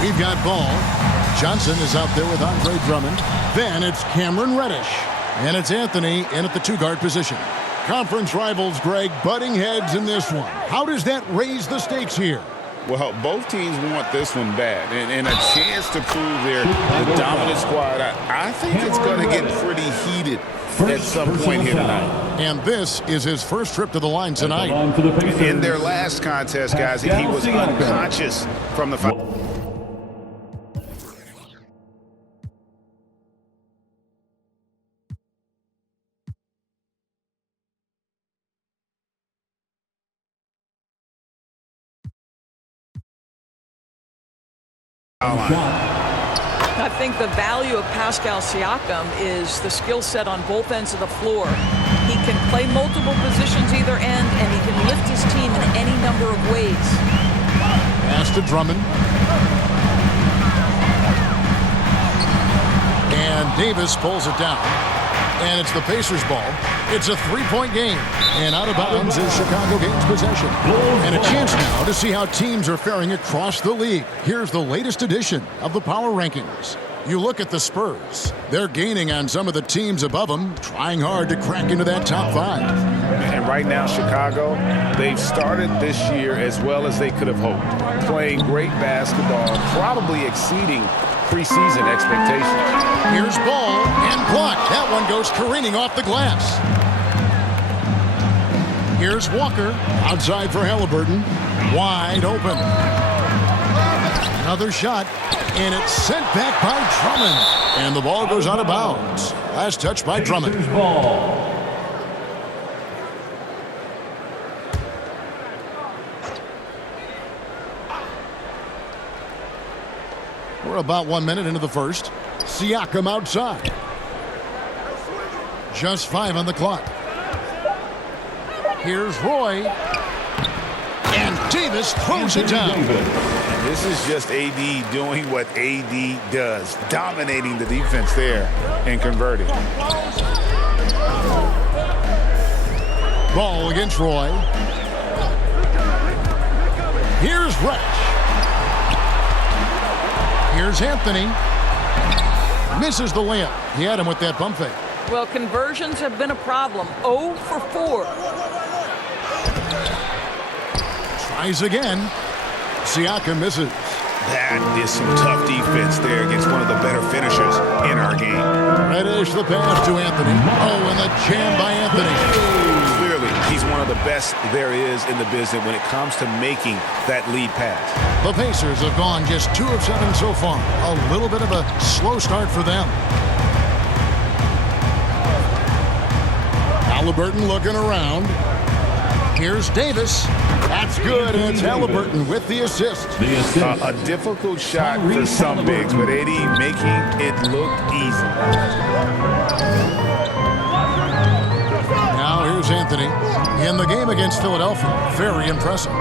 We've got Ball. Johnson is out there with Andre Drummond. Then it's Cameron Reddish. And it's Anthony in at the two-guard position. Conference rivals, Greg, butting heads in this one. How does that raise the stakes here? Well, both teams want this one bad, and a chance to prove they're the dominant squad. I think it's going to get pretty heated at some point here tonight. And this is his first trip to the line tonight. In their last contest, guys, he was unconscious from the foul. I think the value of Pascal Siakam is the skill set on both ends of the floor. He can play multiple positions either end, and he can lift his team in any number of ways. Pass to Drummond. And Davis pulls it down. And it's the Pacers' ball. It's a three-point game. And out of bounds is Chicago gains possession. And a chance now to see how teams are faring across the league. Here's the latest edition of the Power Rankings. You look at the Spurs. They're gaining on some of the teams above them, trying hard to crack into that top five. And right now, Chicago, they've started this year as well as they could have hoped. Playing great basketball, probably exceeding preseason expectations. Here's Ball and blocked. That one goes careening off the glass. Here's Walker outside for Halliburton. Wide open. Another shot, and it's sent back by Drummond. And the ball goes out of bounds. Last touch by Drummond. We're about 1 minute into the first. Siakam outside. Just 5 on the clock. Here's Roy. And Davis throws it down. And this is just AD doing what AD does. Dominating the defense there and converting. Ball against Roy. Here's Reddish. Here's Anthony. Misses the layup. He had him with that bump fake. Well, conversions have been a problem. 0 for 4. Tries again. Siakam misses. That is some tough defense there against one of the better finishers in our game. Reddish the pass to Anthony. Oh, and the jam by Anthony. Clearly, he's one of the best there is in the business when it comes to making that lead pass. The Pacers have gone just 2 of 7 so far. A little bit of a slow start for them. Halliburton looking around. Here's Davis. That's good, and it's Halliburton with the assist. A difficult shot for some bigs, but AD making it look easy. Now here's Anthony in the game against Philadelphia. Very impressive.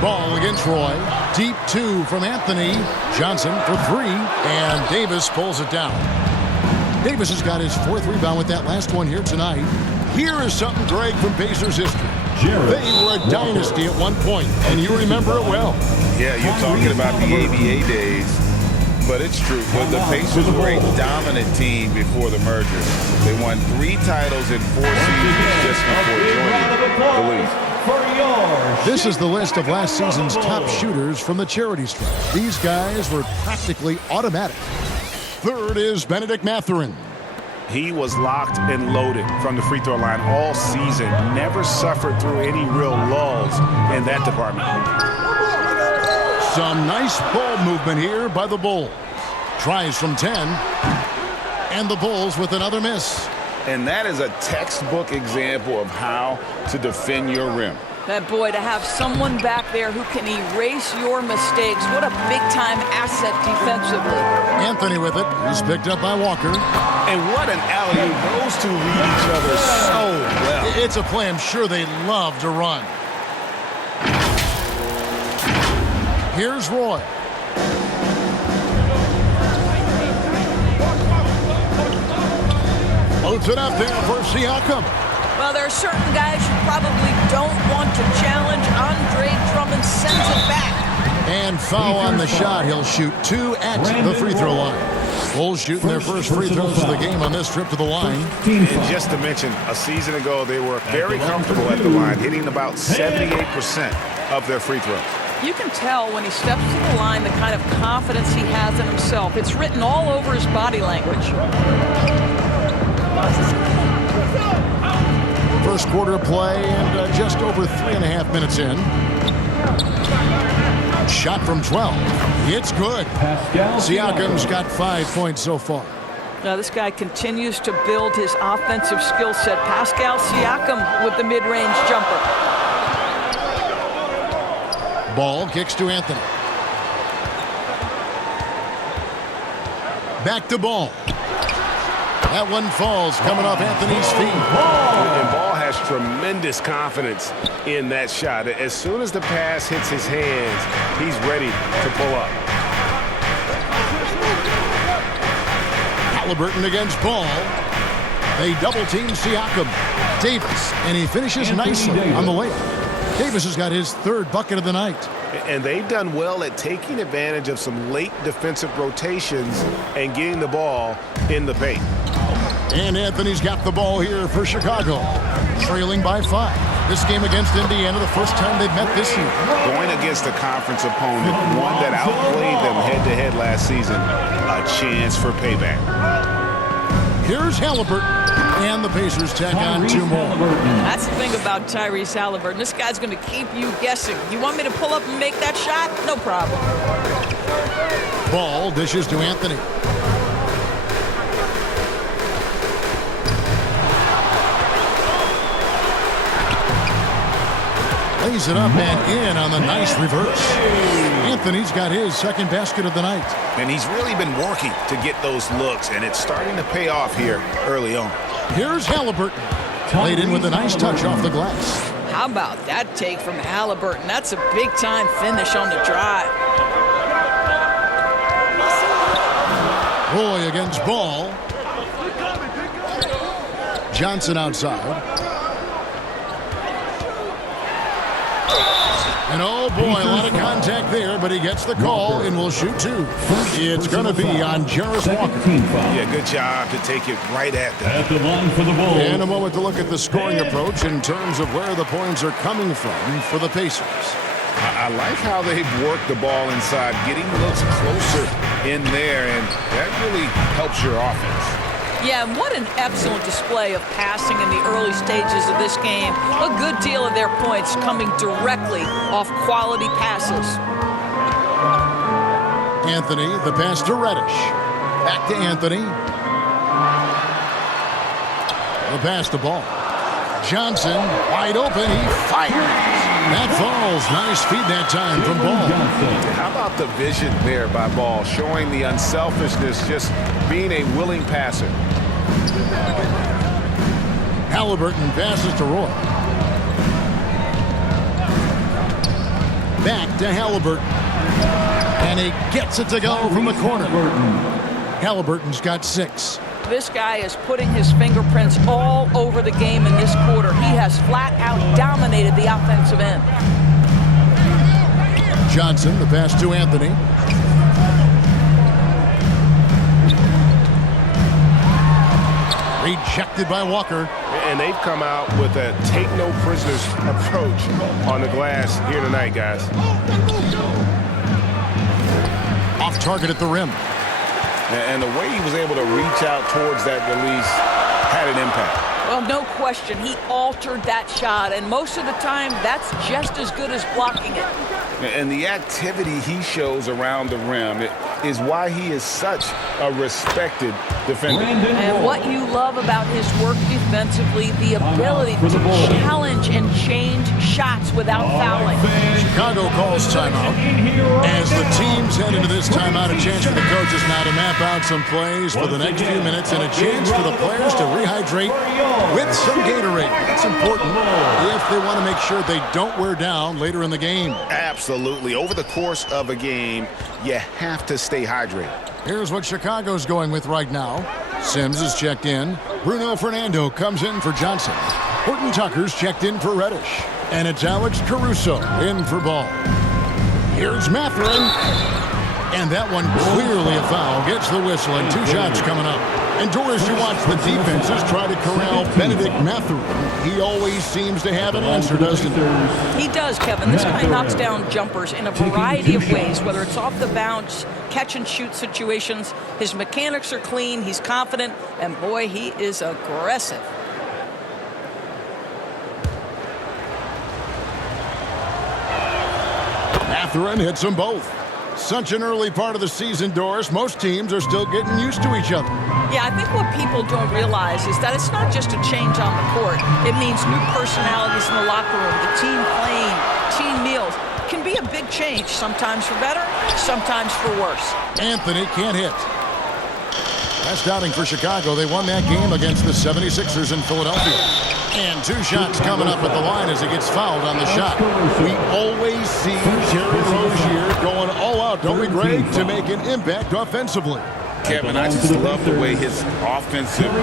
Ball against Roy. Deep 2 from Anthony. Johnson for 3, and Davis pulls it down. Davis has got his 4th rebound with that last one here tonight. Here is something, Greg, from Pacers history. They were a dynasty at one point, and you remember it well. Yeah, you're talking about the ABA days, but it's true. The Pacers were a dominant team before the merger. They won 3 titles in 4 seasons just before joining the league. This is the list of last season's top shooters from the charity stripe. These guys were practically automatic. 3rd is Benedict Mathurin. He was locked and loaded from the free throw line all season. Never suffered through any real lulls in that department. Some nice ball movement here by the Bulls. Tries from 10. And the Bulls with another miss. And that is a textbook example of how to defend your rim. That boy, to have someone back there who can erase your mistakes. What a big-time asset defensively. Anthony with it. He's picked up by Walker. And what an alley-oop. Those two read each other so well. It's a play I'm sure they love to run. Here's Roy. Loads it up there for Siakam. Well, there are certain guys you probably don't want to challenge Andre Drummond's sense And foul on the shot. He'll shoot 2 at the free throw line. Bulls shooting their first free throws of the game on this trip to the line. And just to mention, a season ago, they were very comfortable at the line, hitting about 78% of their free throws. You can tell when he steps to the line the kind of confidence he has in himself. It's written all over his body language. First quarter of play and just over 3.5 minutes in. Shot from 12. It's good. Siakam's got 5 points so far. Now this guy continues to build his offensive skill set. Pascal Siakam with the mid-range jumper. Ball kicks to Anthony. Back to Ball. That one falls coming off Anthony's feet. And Ball has tremendous confidence in that shot. As soon as the pass hits his hands, he's ready to pull up. Halliburton against Ball. They double-team Siakam. Davis, and he finishes nicely on the layup. Davis has got his 3rd bucket of the night. And they've done well at taking advantage of some late defensive rotations and getting the ball in the paint. And Anthony's got the ball here for Chicago. Trailing by 5. This game against Indiana, the first time they've met this year. Going against a conference opponent, one that outplayed them head-to-head last season, a chance for payback. Here's Halliburton. And the Pacers tack on 2 more. That's the thing about Tyrese Halliburton. This guy's going to keep you guessing. You want me to pull up and make that shot? No problem. Ball dishes to Anthony. Lays it up and in on the nice reverse. Anthony's got his 2nd basket of the night. And he's really been working to get those looks, and it's starting to pay off here early on. Here's Halliburton. Laid in with a nice touch off the glass. How about that take from Halliburton? That's a big-time finish on the drive. Roy against Ball. Johnson outside. And oh boy, a lot of contact there, but he gets the call and will shoot 2. It's going to be on Jarris Walker. Yeah, good job to take it right at them. At the line for the Bulls. And a moment to look at the scoring approach in terms of where the points are coming from for the Pacers. I like how they've worked the ball inside, getting looks closer in there, and that really helps your offense. Yeah, and what an excellent display of passing in the early stages of this game. A good deal of their points coming directly off quality passes. Anthony, the pass to Reddish. Back to Anthony. The pass to Ball. Johnson, wide open, he fires. That falls. Nice feed that time from Ball. How about the vision there by Ball, showing the unselfishness, just being a willing passer. Halliburton passes to Roy. Back to Halliburton. And he gets it to go from the corner. Halliburton's got 6. This guy is putting his fingerprints all over the game in this quarter. He has flat out dominated the offensive end. Johnson, the pass to Anthony. Rejected by Walker. And they've come out with a take-no-prisoners approach on the glass here tonight, guys. Off target at the rim. And the way he was able to reach out towards that release had an impact. Well, no question. He altered that shot, and most of the time, that's just as good as blocking it. And the activity he shows around the rim is why he is such a respected defender. And what you love about his work defensively, the ability to challenge and change shots without fouling. Chicago calls timeout. As the teams head into this timeout, a chance for the coaches now to map out some plays for the next few minutes and a chance for the players to rehydrate with some Gatorade. That's important if they want to make sure they don't wear down later in the game. Absolutely. Over the course of a game, you have to stay hydrated. Here's what Chicago's going with right now. Sims is checked in. Bruno Fernando comes in for Johnson. Horton Tucker's checked in for Reddish. And it's Alex Caruso in for Ball. Here's Mathurin. And that one clearly a foul. Gets the whistle and 2 shots coming up. And Doris, you watch the defenses try to corral Benedict Mathurin. He always seems to have an answer, doesn't he? He does, Kevin. This guy knocks down jumpers in a variety of ways, whether it's off the bounce, catch and shoot situations. His mechanics are clean. He's confident. And boy, he is aggressive. Mathurin hits them both. Such an early part of the season, Doris. Most teams are still getting used to each other. Yeah, I think what people don't realize is that it's not just a change on the court. It means new personalities in the locker room, the team playing, team meals. It can be a big change, sometimes for better, sometimes for worse. Anthony can't hit. Last outing for Chicago, they won that game against the 76ers in Philadelphia. And 2 shots coming up at the line as he gets fouled on the shot. We always see Terry Rozier going all out, don't we, Greg, to make an impact offensively. Kevin, I just love the way his offensive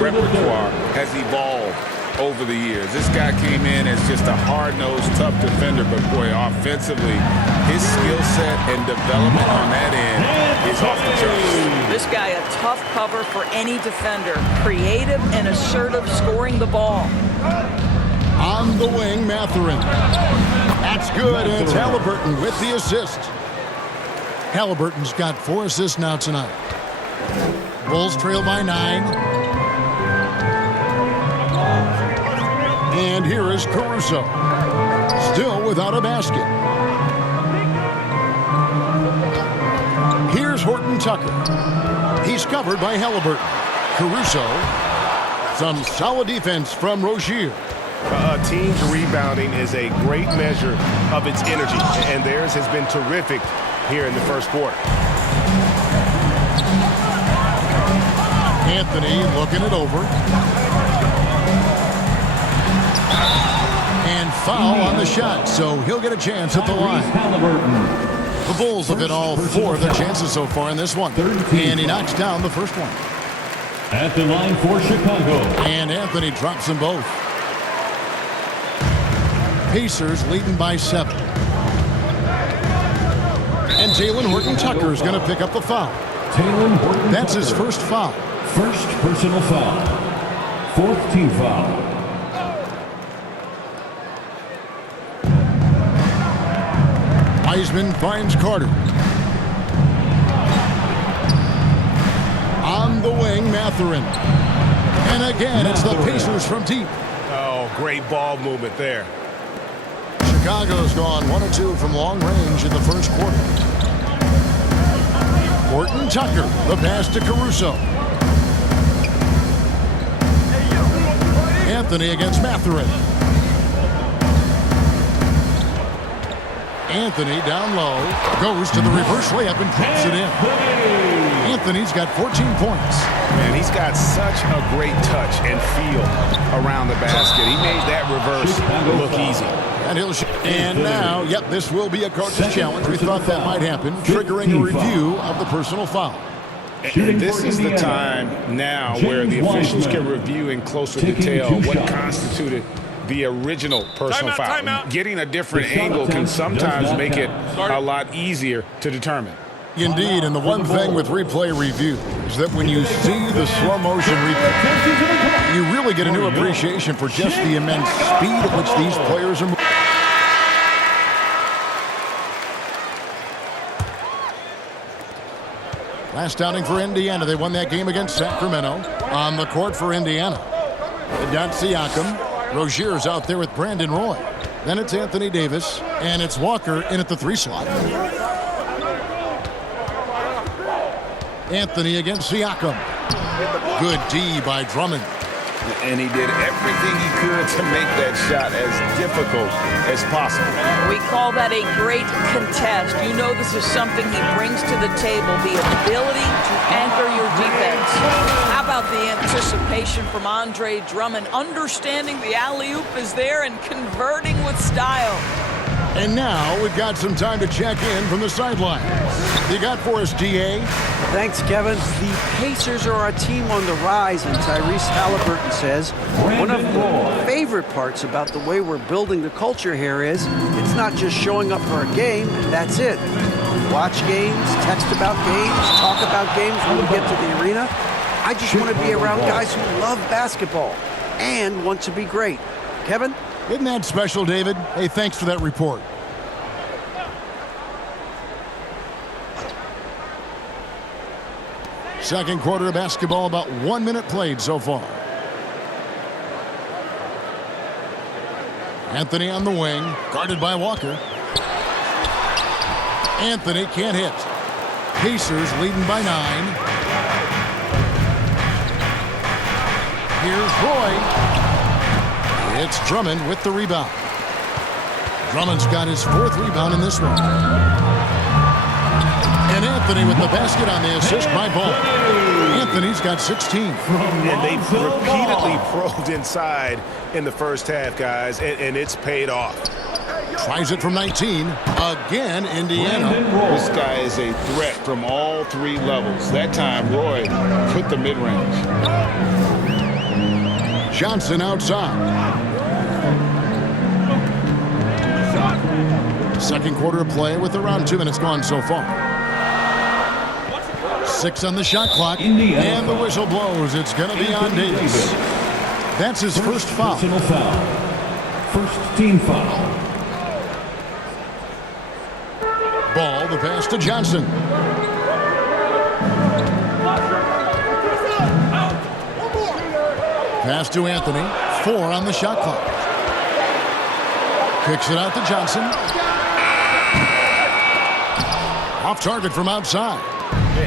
repertoire has evolved over the years. This guy came in as just a hard-nosed, tough defender, but boy, offensively, his skill set and development on that end is off the charts. This guy, a tough cover for any defender. Creative and assertive scoring the ball. On the wing, Mathurin. That's good, and it's Halliburton with the assist. Halliburton's got 4 assists now tonight. Bulls trail by 9. And here is Caruso. Still without a basket. Here's Horton Tucker. He's covered by Halliburton. Caruso. Some solid defense from Rozier. A team's rebounding is a great measure of its energy, and theirs has been terrific here in the first quarter. Anthony looking it over. And foul on the shot, so he'll get a chance at the line. The Bulls have hit all 4 of their chances so far in this one. And he knocks down the first one. At the line for Chicago. And Anthony drops them both. Pacers leading by 7. And Talen Horton-Tucker is going to pick up the foul. That's his first foul. First personal foul. 4th team foul. Wiseman finds Carter. On the wing, Mathurin. And again, it's the Pacers from deep. Oh, great ball movement there. Chicago's gone 1 of 2 from long range in the first quarter. Horton Tucker, the pass to Caruso. Anthony against Mathurin. Anthony down low, goes to the reverse layup and drops it in. Anthony's got 14 points. Man, he's got such a great touch and feel around the basket. He made that reverse look easy. And now, yep, this will be a coach's challenge. We thought that might happen, triggering a review of the personal foul. And this is the time now where the officials can review in closer detail what constituted the original personal foul. Getting a different angle can sometimes make it a lot easier to determine. Indeed, and the one thing with replay review is that when you see the slow motion replay, you really get a new appreciation for just the immense speed at which these players are moving. Last outing for Indiana. They won that game against Sacramento. On the court for Indiana. Don Siakam. Rozier's out there with Brandon Roy. Then it's Anthony Davis. And it's Walker in at the 3 slot. Anthony against Siakam. Good D by Drummond. And he did everything he could to make that shot as difficult as possible. We call that a great contest. You know this is something he brings to the table, the ability to anchor your defense. How about the anticipation from Andre Drummond, understanding the alley-oop is there and converting with style. And now we've got some time to check in from the sideline. You got for us, DA? Thanks, Kevin. The Pacers are a team on the rise, and Tyrese Halliburton says one of the favorite parts about the way we're building the culture here is it's not just showing up for a game, and that's it. We watch games, text about games, talk about games when we get to the arena. I just want to be around guys who love basketball and want to be great. Kevin? Isn't that special, David? Hey, thanks for that report. Second quarter of basketball, about 1 minute played so far. Anthony on the wing, guarded by Walker. Anthony can't hit. Pacers leading by 9. Here's Roy. It's Drummond with the rebound. Drummond's got his 4th rebound in this one. And Anthony with the basket on the assist by Ball. Anthony's got 16. And they repeatedly probed inside in the first half, guys, and it's paid off. Tries it from 19. Again, Indiana. This guy is a threat from all 3 levels. That time, Roy put the mid-range. Johnson outside. Second quarter of play with around 2 minutes gone so far. 6 on the shot clock. And the whistle blows. It's going to be on Davis. That's his first foul. Personal foul. First team foul. Ball, the pass to Johnson. Pass to Anthony. 4 on the shot clock. Kicks it out to Johnson. Off target from outside.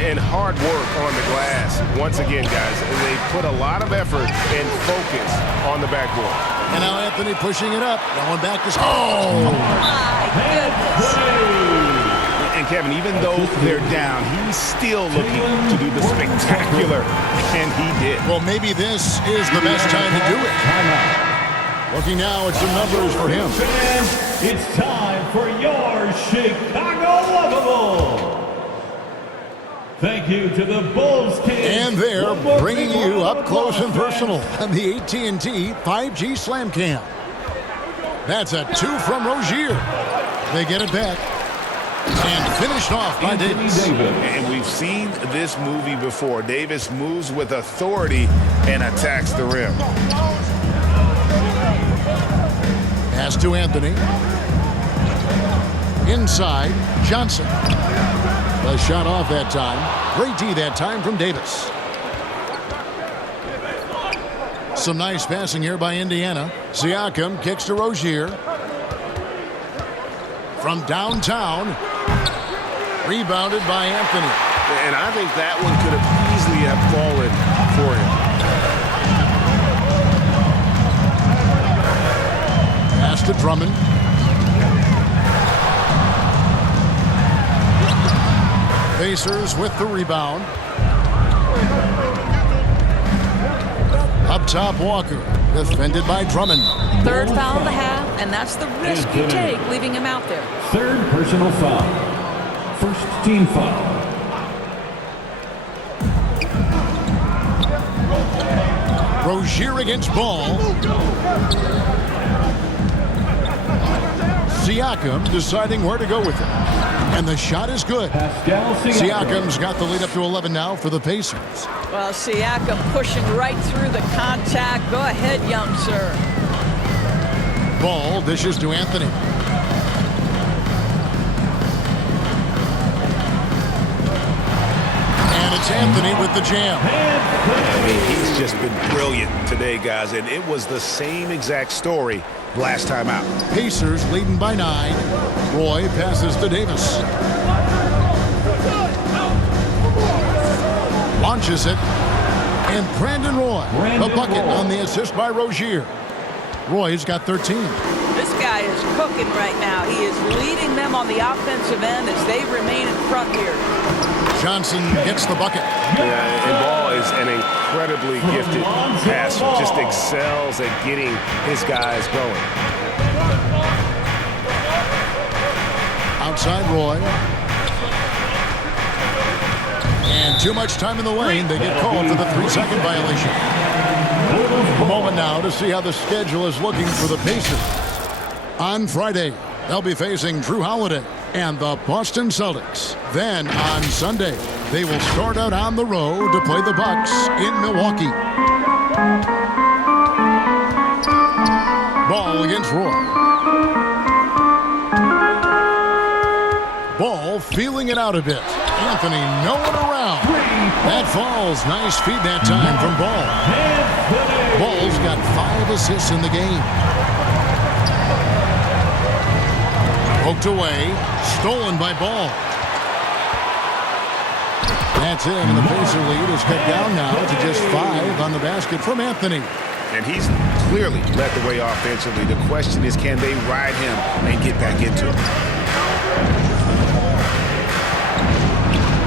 And hard work on the glass. Once again, guys, they put a lot of effort and focus on the backboard. And now Anthony pushing it up. Going back to... Oh! My goodness. And Kevin, even though they're down, he's still looking to do the spectacular, and he did. Well, maybe this is the best time to do it. Looking now at some numbers for him. It's time for your Chicago Lovable. Thank you to the Bulls kids. And they're bringing you up close and personal on the AT&T 5G Slam Cam. That's a 2 from Rozier. They get it back. And finished off by Davis. And we've seen this movie before. Davis moves with authority and attacks the rim. Pass to Anthony. Inside, Johnson. The shot off that time. Great D that time from Davis. Some nice passing here by Indiana. Siakam kicks to Rozier. From downtown. Rebounded by Anthony. And I think that one could have easily have fallen for him. Pass to Drummond. Pacers with the rebound. Up top, Walker. Defended by Drummond. 3rd foul of the half, and that's the risk you take leaving him out there. 3rd personal foul. First team foul. Rozier against Ball. Siakam deciding where to go with it. And the shot is good. Pascal Siakam's got the lead up to 11 now for the Pacers. Well, Siakam pushing right through the contact. Go ahead, young sir. Ball dishes to Anthony. And it's Anthony with the jam. I mean, he's just been brilliant today, guys, and it was the same exact story last time out. Pacers leading by 9. Roy passes to Davis. Launches it. And Brandon Roy, the bucket on the assist by Rozier. Roy's got 13. This guy is cooking right now. He is leading them on the offensive end as they remain in front here. Johnson gets the bucket. Yeah, and Ball is an incredibly gifted passer. Just excels at getting his guys going. Outside Roy. And too much time in the lane. They get called for the 3-second violation. A moment now to see how the schedule is looking for the Pacers. On Friday, they'll be facing Drew Holiday and the Boston Celtics. Then on Sunday, they will start out on the road to play the Bucks in Milwaukee. Ball against Roy. Ball feeling it out a bit. Anthony, no one around. That falls. Nice feed that time from Ball. Ball's got 5 assists in the game. Poked away. Stolen by Ball. That's it, and the Pacer lead is cut down now to just 5 on the basket from Anthony. And he's clearly led the way offensively. The question is, can they ride him and get back into it?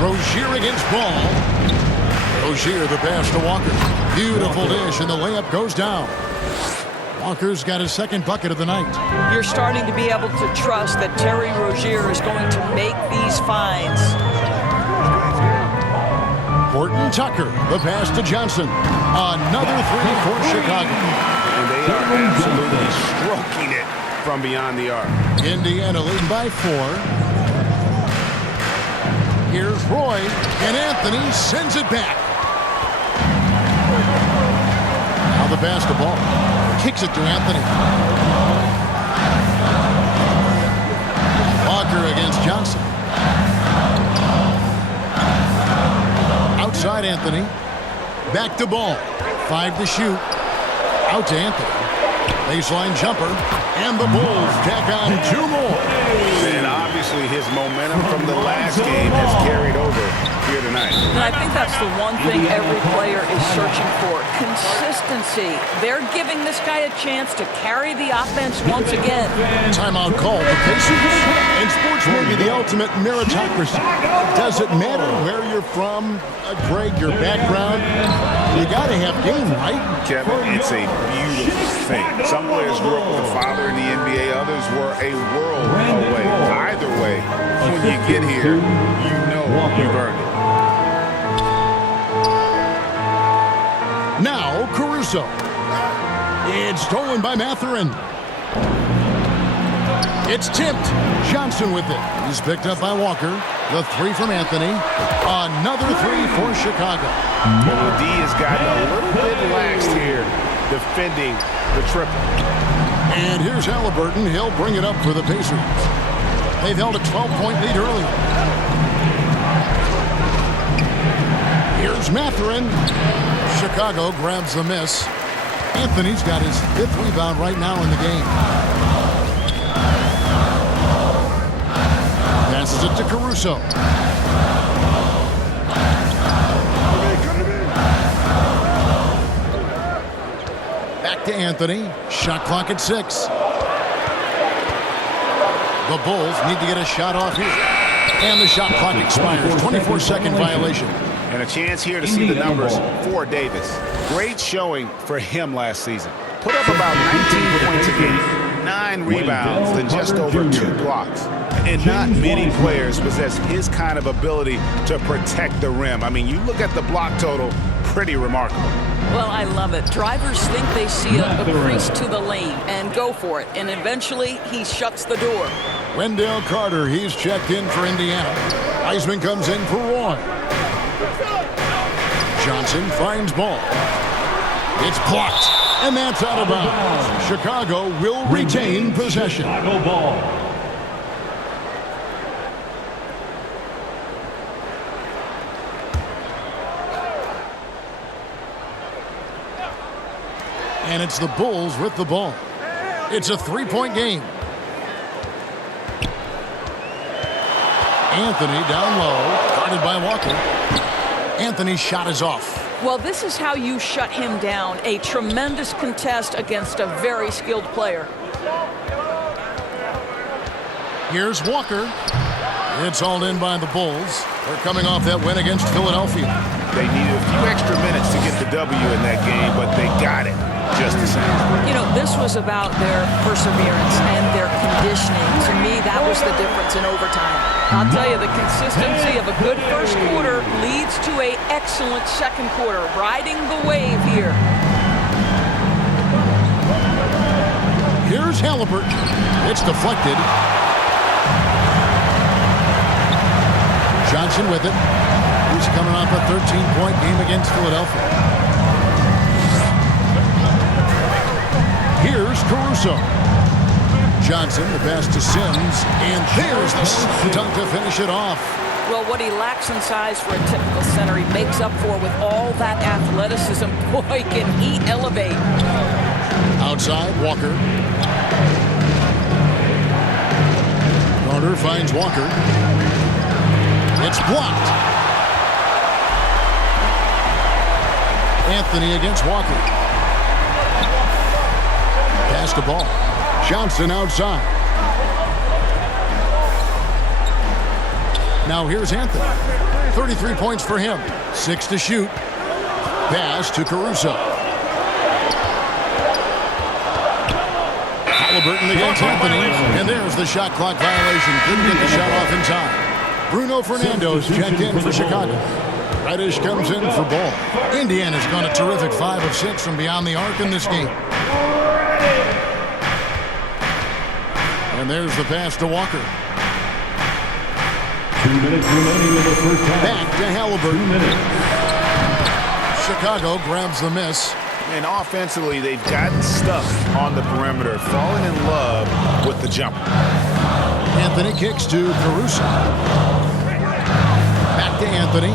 Rozier against Ball. Rozier the pass to Walker. Beautiful dish, and the layup goes down. Walker's got his second bucket of the night. You're starting to be able to trust that Terry Rozier is going to make these finds. Horton Tucker, the pass to Johnson. Another 3 for Chicago. And they are absolutely stroking it from beyond the arc. Indiana leading by 4. Here's Roy, and Anthony sends it back. Now the pass to Ball. Kicks it to Anthony. Walker against Johnson. Outside Anthony. Back to Ball. 5 to shoot. Out to Anthony. Baseline jumper. And the Bulls tack on 2 more. And obviously his momentum from the last game has carried over here tonight. And I think that's the one thing every player is searching for. Consistency. They're giving this guy a chance to carry the offense once again. Timeout called the Pacers. And sports may be the ultimate meritocracy. Does it matter where you're from, Greg, your background? You got to have game, right? Kevin, it's a beautiful thing. Some players grew up with a father in the NBA. Others were a world away. Either way, when you get here, you know you've earned it. Now, Caruso. It's stolen by Mathurin. It's tipped. Johnson with it. He's picked up by Walker. The 3 from Anthony. Another 3 for Chicago. Well, the D has gotten a little bit lax here defending the triple. And here's Halliburton. He'll bring it up for the Pacers. They've held a 12-point lead earlier. Here's Mathurin. Chicago grabs the miss. Anthony's got his 5th rebound right now in the game. Passes it to Caruso. Back to Anthony. Shot clock at 6. The Bulls need to get a shot off here. And the shot clock expires. 24-second violation. And a chance here to see the numbers for Davis. Great showing for him last season. Put up about 19 points a game, 9 rebounds, and just over 2 blocks. And not many players possess his kind of ability to protect the rim. I mean, you look at the block total, pretty remarkable. Well, I love it. Drivers think they see a crease to the lane and go for it. And eventually, he shuts the door. Wendell Carter, he's checked in for Indiana. Heisman comes in for Roy. Johnson finds Ball. It's blocked, and that's out of bounds. Chicago will retain possession. Chicago ball. And it's the Bulls with the ball. It's a 3-point game. Anthony down low, guarded by Walker. Anthony's shot is off. Well, this is how you shut him down. A tremendous contest against a very skilled player. Here's Walker. It's hauled in by the Bulls. They're coming off that win against Philadelphia. They needed a few extra minutes to get the W in that game, but they got it. just the same. You know, this was about their perseverance and their conditioning. To me, that was the difference in overtime. I'll tell you, the consistency of a good first quarter leads to an excellent second quarter, riding the wave here. Here's Halliburton. It's deflected. Johnson with it. He's coming off a 13-point game against Philadelphia. Here's Caruso. Johnson, the pass to Sims, and there's the dunk to finish it off. Well, what he lacks in size for a typical center, he makes up for with all that athleticism. Boy, can he elevate. Outside, Walker. Carter finds Walker. It's blocked. Anthony against Walker. Pass the ball. Johnson outside. Now here's Anthony. 33 points for him. 6 to shoot. Pass to Caruso. Halliburton against Anthony. And there's the shot clock violation. Couldn't get the shot off in time. Bruno Fernando's checked in for Chicago. Reddish comes in for Ball. Indiana's gone a terrific 5 of 6 from beyond the arc in this game. And there's the pass to Walker. 2 minutes remaining in the first half. Back to Halliburton. 2 minutes. Chicago grabs the miss. And offensively, they've gotten stuck on the perimeter, falling in love with the jumper. Anthony kicks to Caruso. Back to Anthony.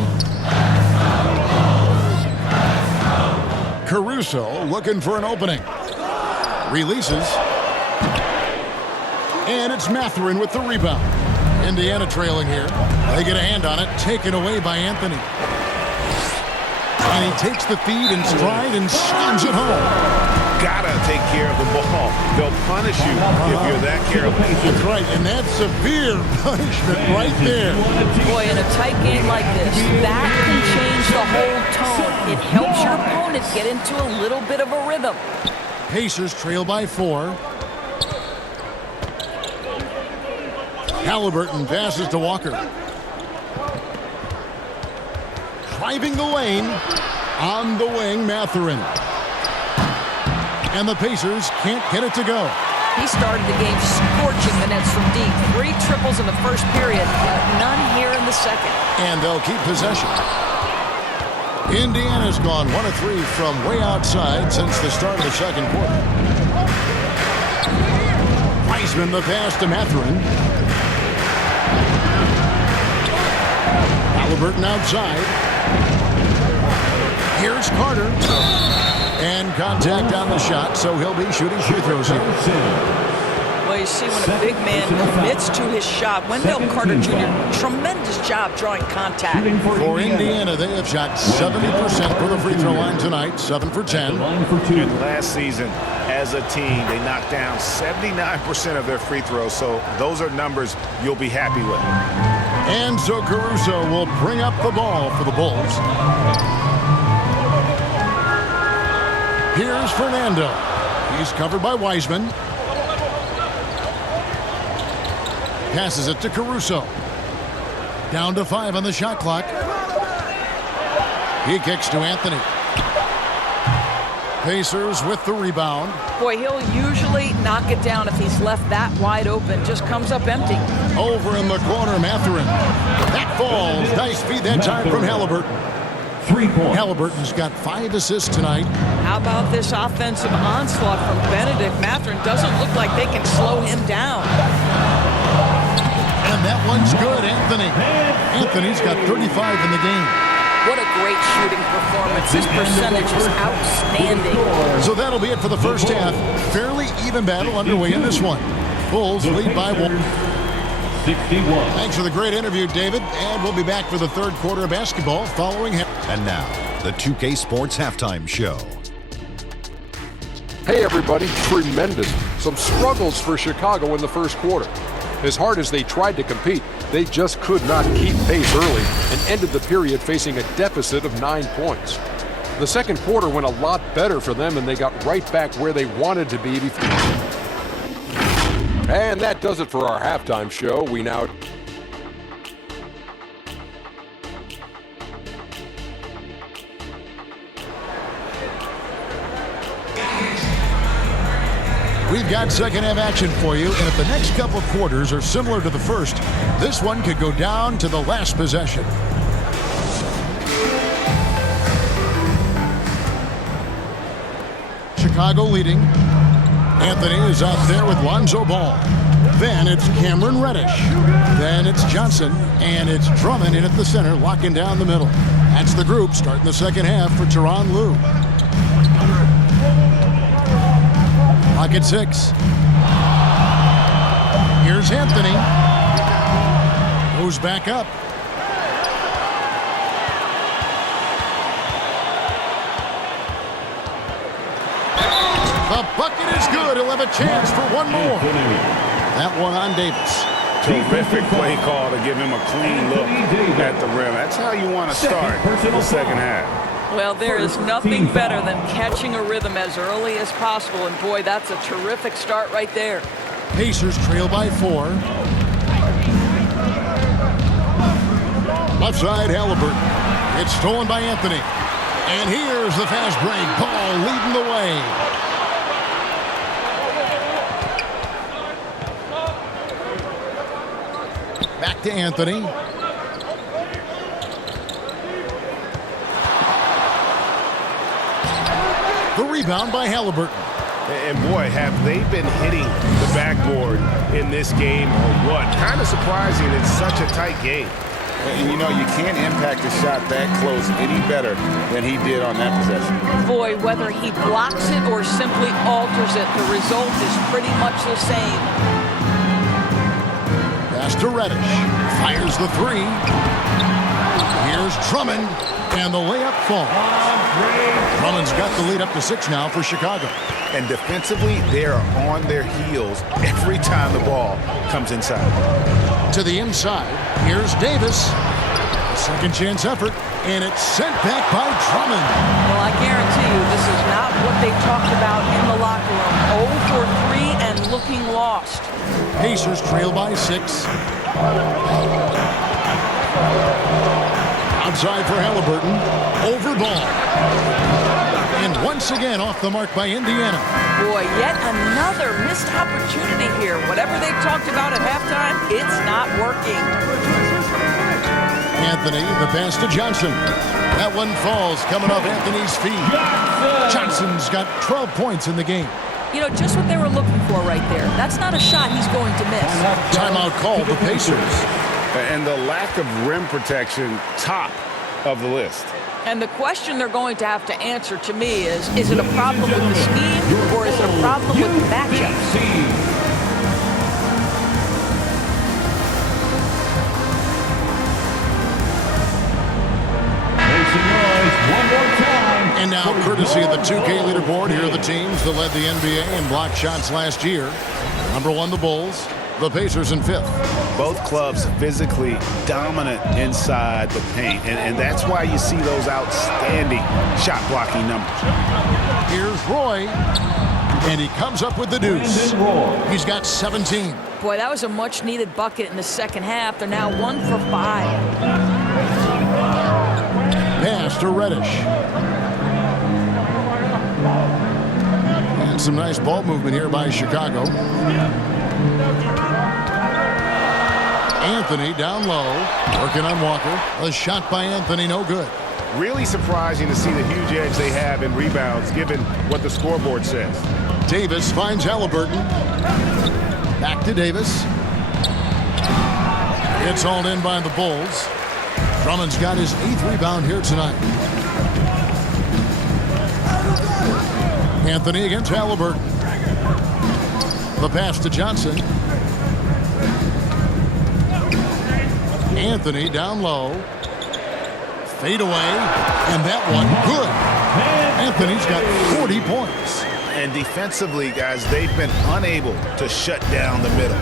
Caruso looking for an opening. Releases. And it's Mathurin with the rebound. Indiana trailing here. They get a hand on it, taken away by Anthony. And he takes the feed in stride and slams it home. Gotta take care of the ball. They'll punish you if you're that careless. That's right, and that's severe punishment right there. Boy, in a tight game like this, that can change the whole tone. It helps your opponent get into a little bit of a rhythm. Pacers trail by 4. Halliburton passes to Walker. Driving the lane. On the wing, Mathurin. And the Pacers can't get it to go. He started the game scorching the nets from deep. 3 triples in the first period, but none here in the second. And they'll keep possession. Indiana's gone 1 of 3 from way outside since the start of the second quarter. Wiseman the pass to Mathurin. Halliburton outside. Here's Carter. And contact on the shot, so he'll be shooting free throws here. Well, you see when a big man commits to his shot, Wendell Carter Jr., tremendous job drawing contact. For Indiana, they have shot 70% for the free throw line tonight, 7 for 10. And last season, as a team, they knocked down 79% of their free throws, so those are numbers you'll be happy with. And so Caruso will bring up the ball for the Bulls. Here's Fernando. He's covered by Wiseman. Passes it to Caruso. Down to 5 on the shot clock. He kicks to Anthony. Pacers with the rebound. Boy, he'll usually knock it down if he's left that wide open. Just comes up empty. Over in the corner, Mathurin. That falls. Nice feed that time from Halliburton. 3 points. Halliburton's got 5 assists tonight. How about this offensive onslaught from Benedict? Mathurin doesn't look like they can slow him down. And that one's good, Anthony. Anthony's got 35 in the game. What a great shooting performance. His percentage is outstanding. So that'll be it for the first half. Fairly even battle underway in this one. Bulls lead by 1. 61. Thanks for the great interview, David. And we'll be back for the third quarter of basketball following him. And now, the 2K Sports Halftime Show. Hey everybody, tremendous. Some struggles for Chicago in the first quarter. As hard as they tried to compete, they just could not keep pace early and ended the period facing a deficit of 9 points. The second quarter went a lot better for them, and they got right back where they wanted to be before. And that does it for our halftime show. We now... We've got second half action for you, and if the next couple quarters are similar to the first, this one could go down to the last possession. Chicago leading. Anthony is out there with Lonzo Ball. Then it's Cameron Reddish. Then it's Johnson, and it's Drummond in at the center, locking down the middle. That's the group starting the second half for Tyronn Lue. Clock at 6. Here's Anthony. Goes back up. The bucket is good. He'll have a chance for one more. That one on Davis. Terrific play call to give him a clean look at the rim. That's how you want to start the second half. Well, there is nothing better than catching a rhythm as early as possible, and boy, that's a terrific start right there. Pacers trail by 4. Left side, Halliburton. It's stolen by Anthony. And here's the fast break. Ball leading the way. Back to Anthony. The rebound by Halliburton. And boy, have they been hitting the backboard in this game or what? Kind of surprising. It's such a tight game. And you know, you can't impact a shot that close any better than he did on that possession. Boy, whether he blocks it or simply alters it, the result is pretty much the same. Pass to Reddish. Fires the 3. Here's Drummond. And the layup falls. Drummond's got the lead up to 6 now for Chicago. And defensively, they're on their heels every time the ball comes inside. To the inside, here's Davis. Second chance effort, and it's sent back by Drummond. Well, I guarantee you this is not what they talked about in the locker room. 0 for 3 and looking lost. Pacers trail by 6. Outside for Halliburton. Over ball. And once again off the mark by Indiana. Boy, yet another missed opportunity here. Whatever they talked about at halftime, it's not working. Anthony, the pass to Johnson. That one falls coming off Anthony's feet. Johnson's got 12 points in the game. You know, just what they were looking for right there. That's not a shot he's going to miss. Timeout called the Pacers. And the lack of rim protection, top of the list. And the question they're going to have to answer to me is it a problem with the scheme or is it a problem with the matchups? And now, courtesy of the 2K leaderboard, here are the teams that led the NBA in block shots last year. Number 1, the Bulls. The Pacers in 5th. Both clubs physically dominant inside the paint, and that's why you see those outstanding shot blocking numbers. Here's Roy, and he comes up with the deuce. He's got 17. Boy, that was a much-needed bucket in the second half. They're now 1 for 5. Pass to Reddish. And some nice ball movement here by Chicago. Anthony down low, working on Walker. A shot by Anthony, no good. Really surprising to see the huge edge they have in rebounds, given what the scoreboard says. Davis finds Halliburton. Back to Davis. It's hauled in by the Bulls. Drummond's got his 8th rebound here tonight. Anthony against Halliburton. The pass to Johnson. Anthony down low. Fade away. And that one good. Anthony's got 40 points. And defensively, guys, they've been unable to shut down the middle.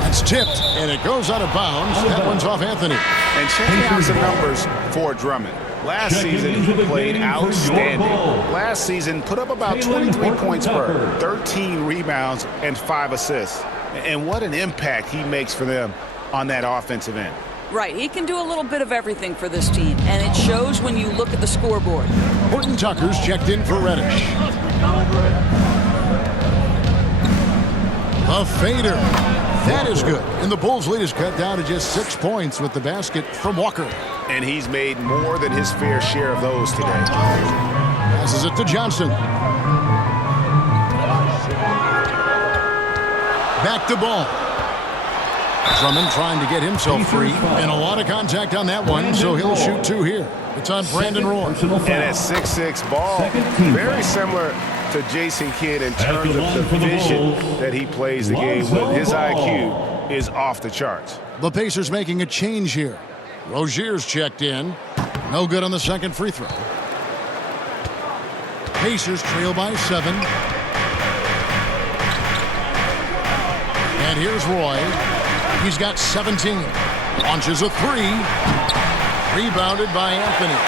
That's It's tipped, and it goes out of bounds. That one's off Anthony. And checking out some numbers for Drummond. Last season, he played outstanding. Last season, put up about 23 points per, 13 rebounds, and 5 assists. And what an impact he makes for them on that offensive end. Right, he can do a little bit of everything for this team, and it shows when you look at the scoreboard. Horton Tucker's checked in for Reddish. A fader. That is good. And the Bulls' lead is cut down to just 6 points with the basket from Walker. And he's made more than his fair share of those today. Passes it to Johnson. Back to Ball. Drummond trying to get himself free. And a lot of contact on that one, so he'll shoot 2 here. It's on Brandon Roy. And at 6'6" Ball, very similar to Jason Kidd in terms of the vision that he plays the game with. His IQ is off the charts. The Pacers making a change here. Rozier's checked in. No good on the second free throw. Pacers trail by 7. And here's Roy. He's got 17. Launches a 3. Rebounded by Anthony.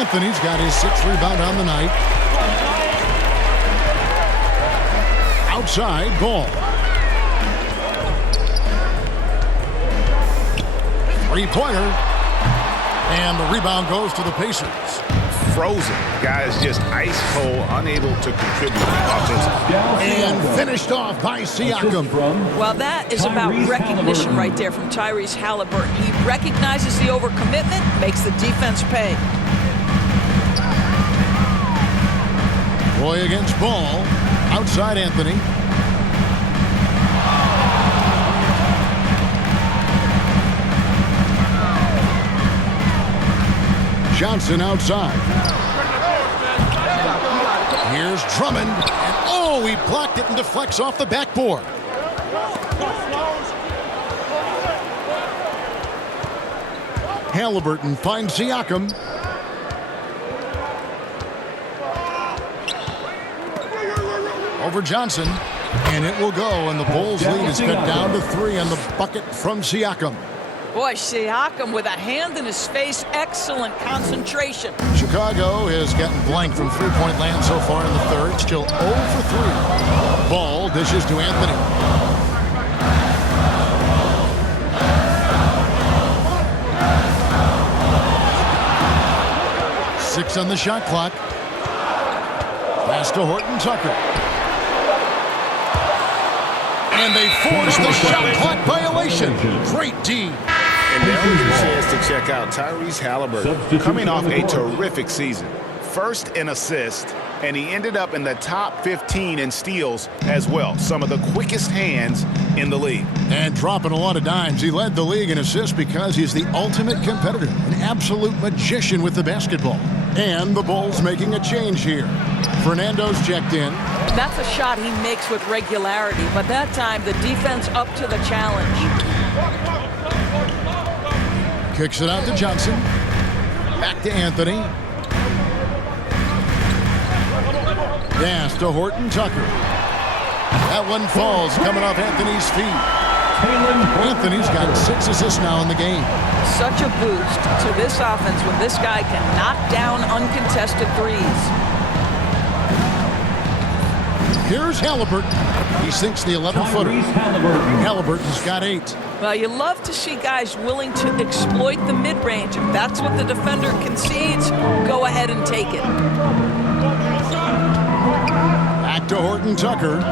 Anthony's got his 6th rebound on the night. Outside, Ball. 3-pointer. And the rebound goes to the Pacers. Frozen. Guys just ice cold, unable to contribute offensively. And finished off by Siakam. Well, that is about recognition right there from Tyrese Halliburton. He recognizes the overcommitment, makes the defense pay. Roy against Ball. Outside Anthony. Johnson outside. Here's Drummond. And oh, he blocked it and deflects off the backboard. Halliburton finds Siakam. Over Johnson. And it will go, and the Bulls' lead is cut down to 3 on the bucket from Siakam. Boy, Siakam with a hand in his face. Excellent concentration. Chicago has gotten blank from three-point land so far in the third. Still 0 for 3. Ball dishes to Anthony. Six on the shot clock. Pass to Horton Tucker. And they force the shot clock violation. Great D. And now we get a chance to check out Tyrese Halliburton, coming off a terrific season. First in assists, and he ended up in the top 15 in steals as well. Some of the quickest hands in the league. And dropping a lot of dimes. He led the league in assists because he's the ultimate competitor, an absolute magician with the basketball. And the Bulls making a change here. Fernando's checked in. That's a shot he makes with regularity, but that time the defense up to the challenge. Kicks it out to Johnson. Back to Anthony. Pass to Horton Tucker. That one falls, coming off Anthony's feet. Anthony's got 6 assists now in the game. Such a boost to this offense when this guy can knock down uncontested threes. Here's Halliburton. He sinks the 11-footer. Halliburton's got 8. Well, you love to see guys willing to exploit the mid-range. If that's what the defender concedes, go ahead and take it. Back to Horton Tucker.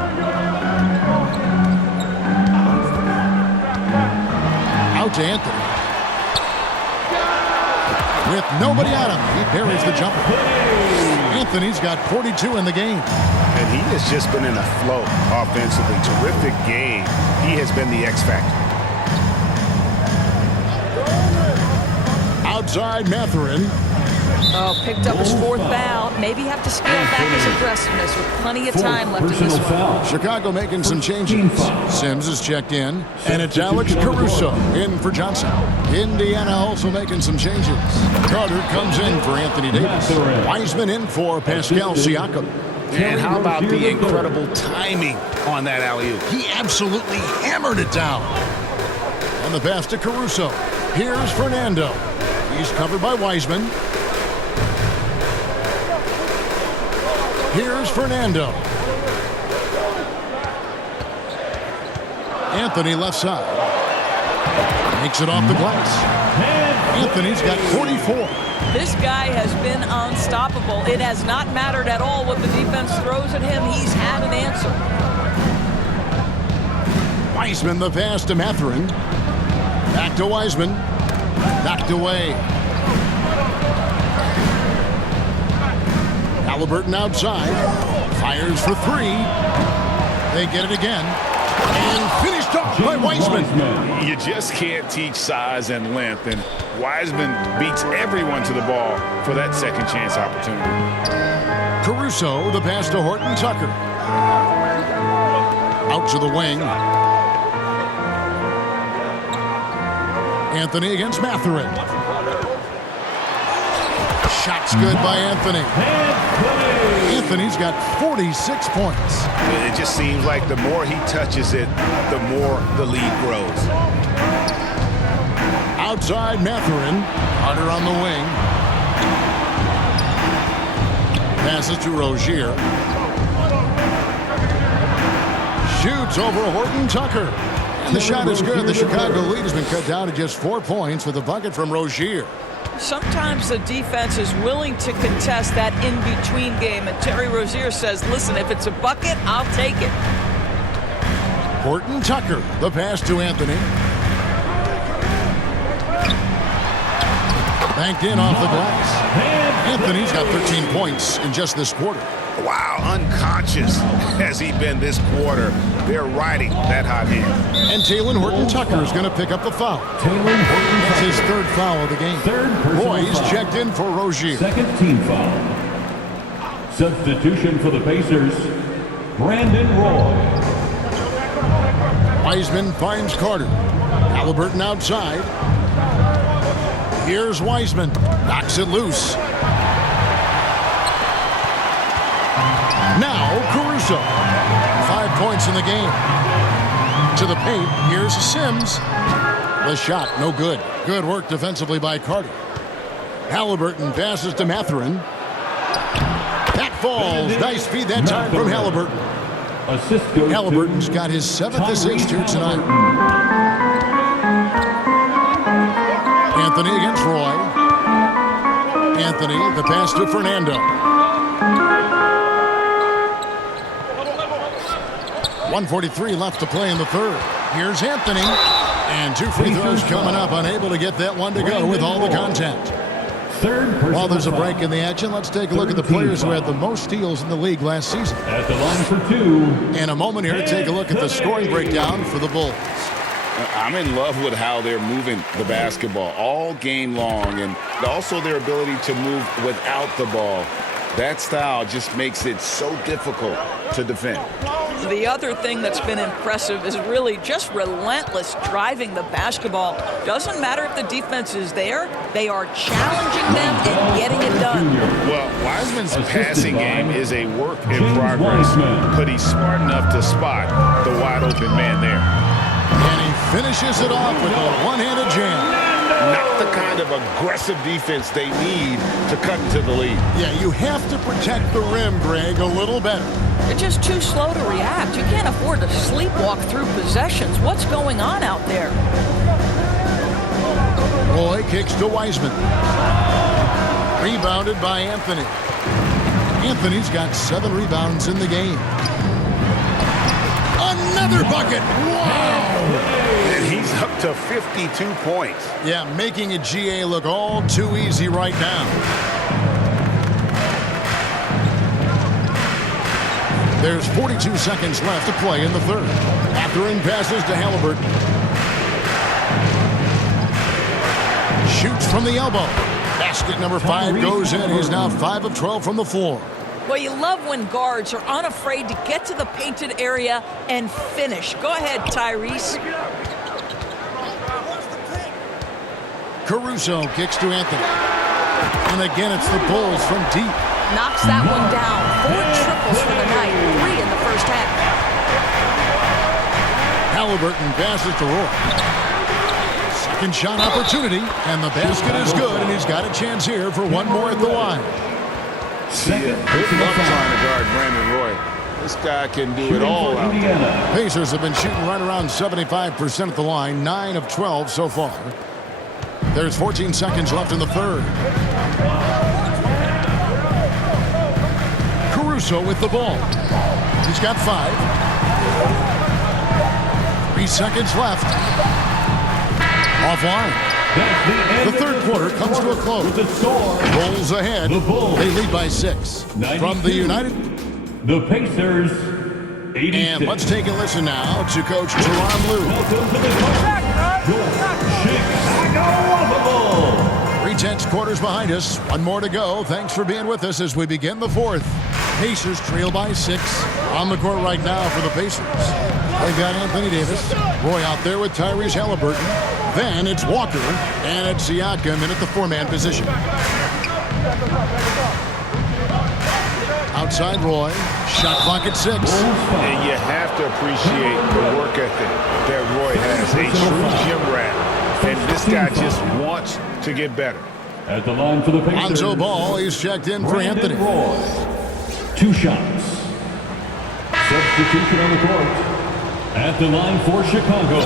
Out to Anthony. With nobody on him, he buries the jumper. Anthony's got 42 in the game. And he has just been in a flow offensively. Terrific game. He has been the X factor. Outside Mathurin. Oh, picked up his 4th foul. Maybe have to scale back his aggressiveness with plenty of time left in this one. Chicago making some changes. Sims is checked in. And it's Alex Caruso in for Johnson. Indiana also making some changes. Carter comes in for Anthony Davis. Wiseman in for Pascal Siakam. And how about the incredible timing on that alley-oop? He absolutely hammered it down. And the pass to Caruso. Here's Fernando. He's covered by Wiseman. Here's Fernando. Anthony left side. Makes it off the glass. Anthony's got 44. This guy has been unstoppable. It has not mattered at all what the defense throws at him. He's had an answer. Wiseman the pass to Mathurin. Back to Wiseman. Knocked away. Halliburton outside. Fires for three. They get it again. And finished off by Wiseman. You just can't teach size and length, and Wiseman beats everyone to the ball for that second chance opportunity. Caruso, the pass to Horton Tucker. Out to the wing. Anthony against Mathurin. Shot's good by Anthony. Anthony's got 46 points. It just seems like the more he touches it, the more the lead grows. Outside Mathurin. Hunter on the wing. Passes to Rozier. Shoots over Horton Tucker. And the shot is good. The Chicago lead has been cut down to just 4 points with a bucket from Rozier. Sometimes the defense is willing to contest that in-between game, and Terry Rozier says, listen, if it's a bucket, I'll take it. Horton Tucker, the pass to Anthony. Banked in off the glass. Anthony's got 13 points in just this quarter. Wow, unconscious has he been this quarter. They're riding that hot hand. And Talen Horton Tucker is going to pick up the foul. That's his third foul of the game. Roy's checked in for Rozier. Second team foul. Substitution for the Pacers, Brandon Roy. Wiseman finds Carter. Halliburton outside. Here's Wiseman. Knocks it loose. Now Caruso. 5 points in the game. To the paint. Here's Sims. The shot, no good. Good work defensively by Carter. Halliburton passes to Mathurin. That falls. Nice feed that time from Halliburton. Halliburton's got his 7th assist here tonight. Anthony against Roy. Anthony, the pass to Fernando. 1:43 left to play in the third. Here's Anthony. And 2 free throws coming up. Unable to get that one to go with all the contact. While there's a break in the action, let's take a look at the players who had the most steals in the league last season. At the line for two. In a moment here to take a look at the scoring breakdown for the Bulls. I'm in love with how they're moving the basketball all game long, and also their ability to move without the ball. That style just makes it so difficult to defend. The other thing that's been impressive is really just relentless driving the basketball. Doesn't matter if the defense is there, they are challenging them and getting it done. Well, Wiseman's passing game is a work in progress, but he's smart enough to spot the wide open man there. And he finishes it off with a one-handed jam. Not the kind of aggressive defense they need to cut into the lead. Yeah, you have to protect the rim, Greg, a little better. You're just too slow to react. You can't afford to sleepwalk through possessions. What's going on out there? Roy kicks to Wiseman. Rebounded by Anthony. Anthony's got 7 rebounds in the game. Another bucket. Wow! And he's up to 52 points. Yeah, making a GA look all too easy right now. There's 42 seconds left to play in the third. Mathurin passes to Halliburton. Shoots from the elbow. Basket number 5 goes in. He's now 5 of 12 from the floor. Well, you love when guards are unafraid to get to the painted area and finish. Go ahead, Tyrese. Caruso kicks to Anthony. And again, it's the Bulls from deep. knocks that one down. 4 triples for the night, 3 in the first half. Halliburton passes to Roy. Second shot opportunity, and the basket is good, and he's got a chance here for one more at the line. Good luck trying to guard Brandon Roy. This guy can do it all out there. Pacers have been shooting right around 75% at the line, 9 of 12 so far. There's 14 seconds left in the third. Caruso with the ball. He's got 5. 3 seconds left. Offline. The third quarter comes to a close. Bulls ahead. They lead by 6. From the United. The Pacers, 86. And let's take a listen now to Coach Teron Lue. Welcome to the Chicago Lovable. 3 tenths quarters behind us. One more to go. Thanks for being with us as we begin the fourth. Pacers trail by 6. On the court right now for the Pacers. They've got Anthony Davis. Roy out there with Tyrese Halliburton. Then it's Walker. And it's Siakam in at the 4-man position. Outside Roy. Shot clock at 6. And you have to appreciate the work ethic that Roy has. A true gym rat. And this guy just wants to get better. At the line for the Pacers. Lonzo Ball, he's checked in for Anthony. Roy. 2 shots. Substitution on the court. At the line for Chicago,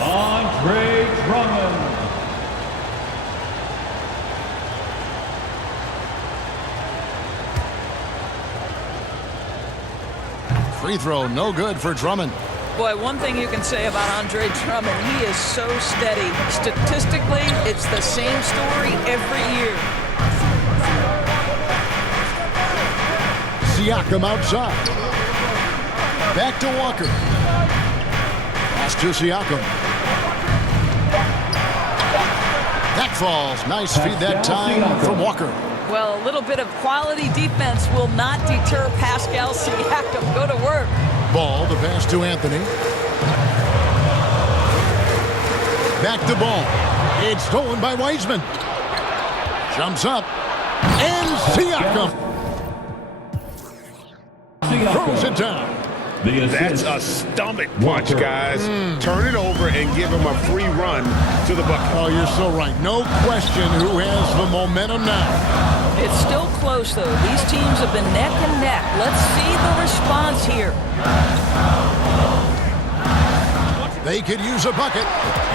Andre Drummond. Free throw, no good for Drummond. Boy, one thing you can say about Andre Drummond, he is so steady. Statistically, it's the same story every year. Siakam outside. Back to Walker. Pass to Siakam. That falls. Nice feed that time from Walker. Well, a little bit of quality defense will not deter Pascal Siakam. Go to work. Ball, the pass to Anthony. Back to Ball. It's stolen by Wiseman. Jumps up. And Siakam throws it down. That's a stomach punch, guys. Turn it over and give him a free run to the bucket. Oh, you're so right. No question who has the momentum now. It's still close, though. These teams have been neck and neck. Let's see the response here. They could use a bucket.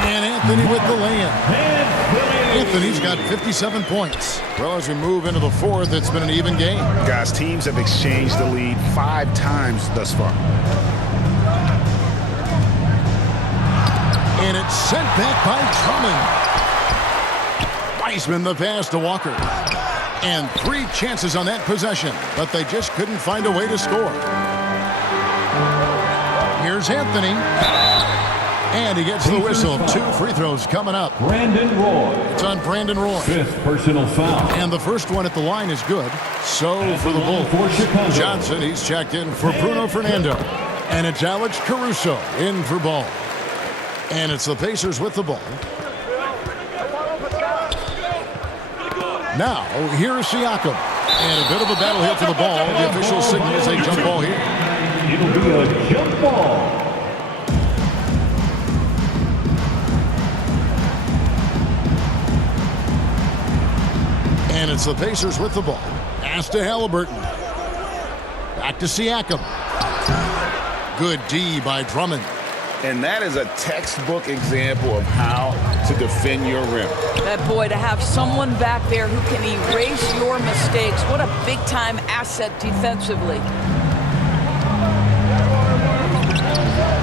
And Anthony with the lay-in. Anthony's got 57 points. Well, as we move into the fourth, it's been an even game. Guys, teams have exchanged the lead 5 times thus far. And it's sent back by Drummond. Wiseman the pass to Walker. And 3 chances on that possession, but they just couldn't find a way to score. Here's Anthony. And he gets the whistle. 2 free throws coming up. Brandon Roy. It's on Brandon Roy. 5th personal foul. And the first one at the line is good. So for the Bulls. Johnson, he's checked in for Bruno Fernando. And it's Alex Caruso in for Ball. And it's the Pacers with the ball. Now, here's Siakam. And a bit of a battle here for the ball. The official signals a jump ball here. It'll be a jump ball. And it's the Pacers with the ball. Pass to Halliburton. Back to Siakam. Good D by Drummond. And that is a textbook example of how to defend your rim. That boy, to have someone back there who can erase your mistakes. What a big-time asset defensively.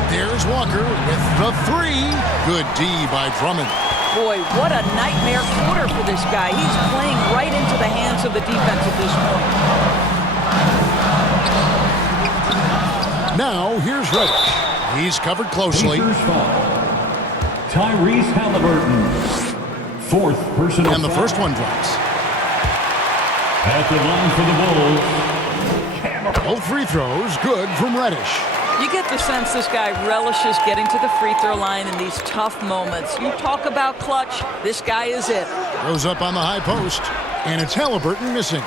There's Walker with the 3. Good D by Drummond. Boy, what a nightmare quarter for this guy. He's playing right into the hands of the defense at this point. Now, here's Reddish. He's covered closely. Tyrese Halliburton. 4th personal And the first one drops. At the line for the Bulls. Both free throws good from Reddish. You get the sense this guy relishes getting to the free throw line in these tough moments. You talk about clutch, this guy is it. Goes up on the high post, and it's Halliburton missing.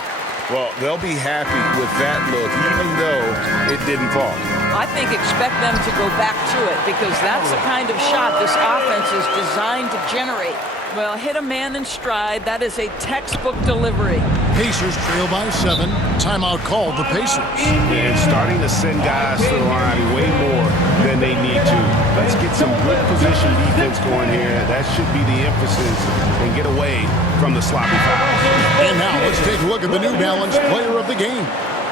Well, they'll be happy with that look, even though it didn't fall. I think expect them to go back to it because that's the kind of shot this offense is designed to generate. Well, hit a man in stride. That is a textbook delivery. Pacers trail by 7. Timeout called the Pacers. And starting to send guys to the line way more than they need to. Let's get some good position defense going here. That should be the emphasis and get away from the sloppy fouls. And now let's take a look at the New Balance player of the game.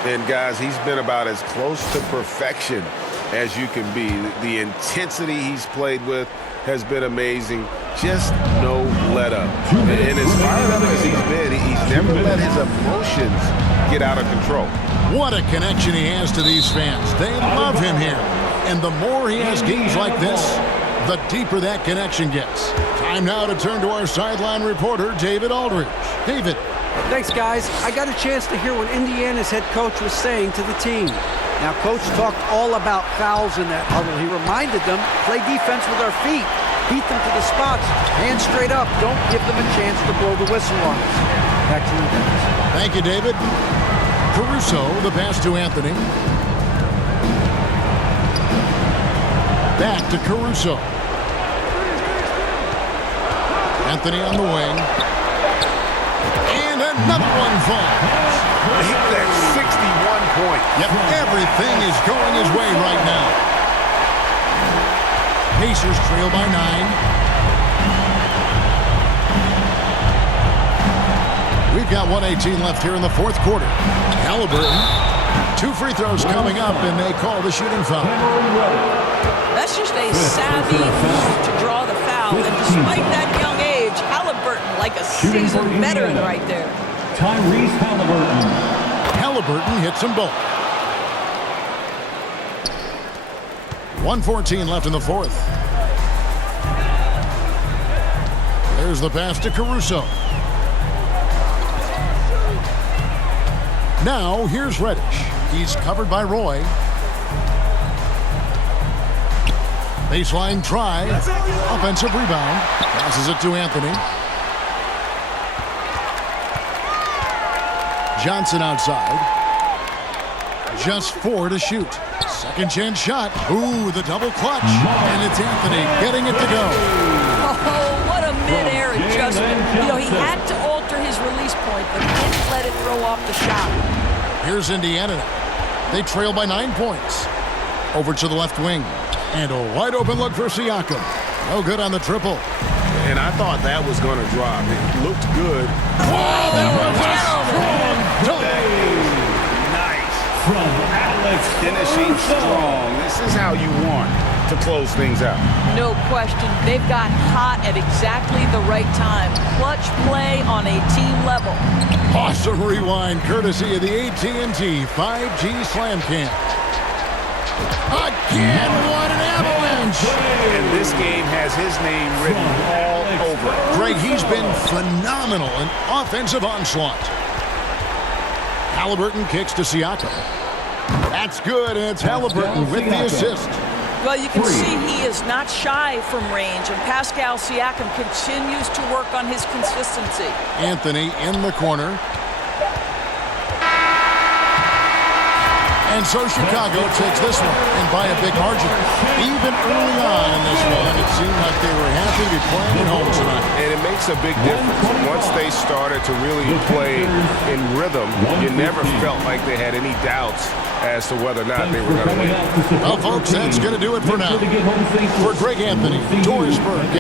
And guys, he's been about as close to perfection as you can be. The intensity he's played with has been amazing. Just no let up. And as fired up as he's been, he's never let his emotions get out of control. What a connection he has to these fans. They love him here. And the more he has games like this, the deeper that connection gets. Time now to turn to our sideline reporter, David Aldridge. David. Thanks, guys. I got a chance to hear what Indiana's head coach was saying to the team. Now, Coach talked all about fouls in that huddle. He reminded them, play defense with our feet. Beat them to the spots. Hands straight up. Don't give them a chance to blow the whistle on us. Back to you, guys. Thank you, David. Caruso, the pass to Anthony. Back to Caruso. Anthony on the wing. And another one falls. Hit that 61 point. Yep, everything is going his way right now. Pacers trail by 9. We've got 1:18 left here in the fourth quarter. Halliburton, 2 free throws coming up, and they call the shooting foul. That's just a savvy move to draw the foul. And despite that young age, Halliburton, like a seasoned veteran right there. Tyrese Halliburton. Halliburton hits them both. 1:14 left in the fourth. There's the pass to Caruso. Now here's Reddish. He's covered by Roy. Baseline try. Offensive rebound. Passes it to Anthony. Johnson outside. Just 4 to shoot. Second chance shot. Ooh, the double clutch. And it's Anthony getting it to go. Oh, what a mid-air adjustment. You know, he had to alter his release point, but didn't let it throw off the shot. Here's Indiana. They trail by 9 points. Over to the left wing. And a wide open look for Siakam. No good on the triple. And I thought that was going to drop. It looked good. Wow, that was a strong dunk. Nice. From Alex Finishing Caruso. strong. This is how you want to close things out. No question. They've got hot at exactly the right time. Clutch play on a team level. Awesome rewind courtesy of the AT&T 5G Slam Cam. Again, what an avalanche! And this game has his name written all over it. Greg, he's been phenomenal in offensive onslaught. Halliburton kicks to Siakam. That's good, and it's Halliburton with the assist. Well, you can see he is not shy from range, and Pascal Siakam continues to work on his consistency. Anthony in the corner. And so Chicago takes this one, and by a big margin. Even early on in this one, it seemed like they were happy to be playing at home tonight. And it makes a big difference. Once they started to really play in rhythm, you never felt like they had any doubts as to whether or not they were going to win. Well, folks, that's going to do it for now. For Greg Anthony, Doris Burke.